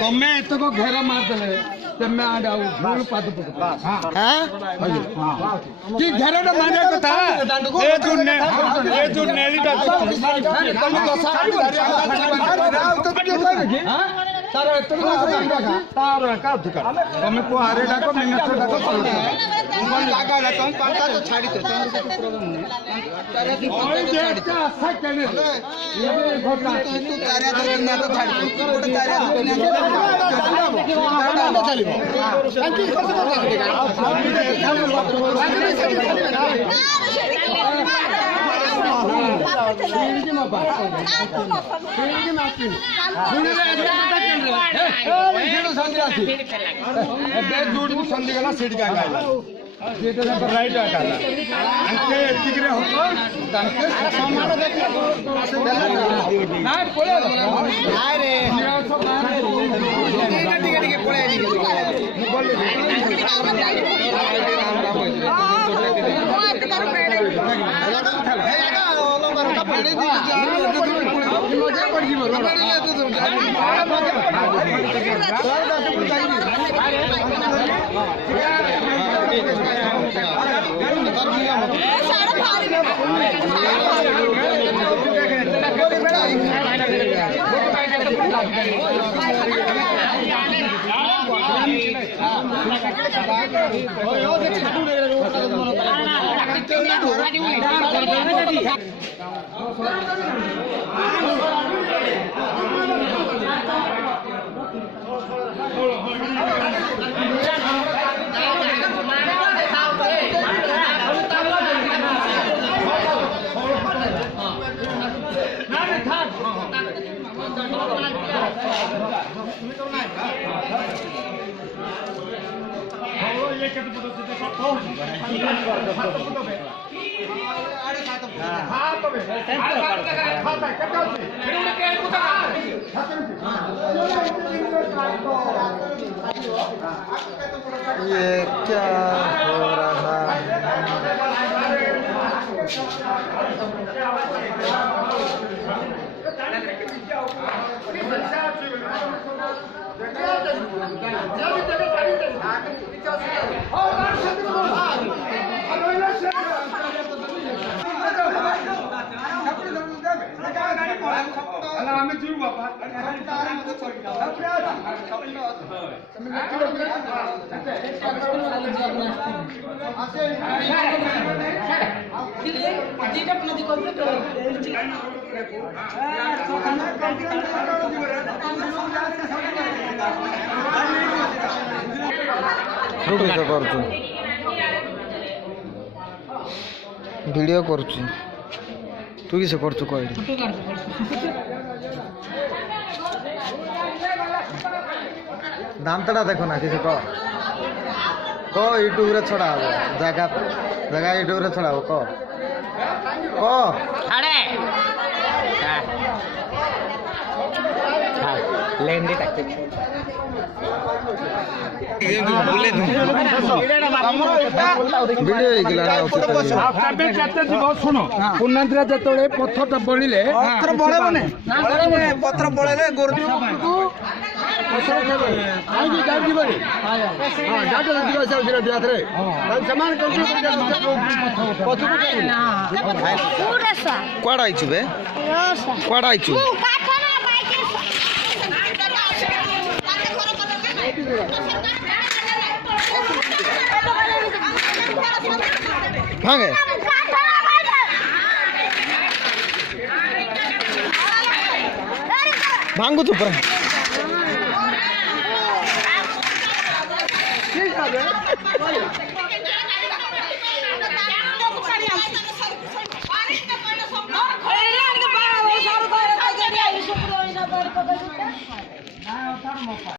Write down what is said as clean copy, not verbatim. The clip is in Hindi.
तमें एतक घेरा मारदेले तमें आडे आउ फूल पाद हां की घेराटा मारे कथा ए जो नेलीटा तमे दसा तार एतक तार का अधिकार तमे को आरे डाको मिनट डाको लागा ला तुम पंचा तो छाड़ी तो प्रॉब्लम नहीं तारे की पंचा तो छाड़ी तो अच्छा कहने ये घटना तो तारे तो दुनिया तो छाड़ी गोटे तारे तो दुनिया तो चलिबो शांति खर्च राइट अंके एतिकरे होतो तांके सम्मान देखले ना पळे हाय रे टिके टिके पळे नी ये क्या हो रहा है? वीडियो करछु तू किसे करछु कह दामटा देखो ना किसी को यूट्यूब रे छड़ा हो जगह यूट्यूब रे छड़ा हो को छाड़े लेंदी तक बोले वीडियो इगला आपे केते जीव सुनो पुन्नांतरा जतळे पत्थरटा बळिले पत्थर बळेबने पत्थर बळेले गोर आगे गाड़ी बड़ी हां जाके दिवस से दियात रे सामान पूरा सा कोड आइछु बे कोड आइछु भागे भांगू तू पर ठीक है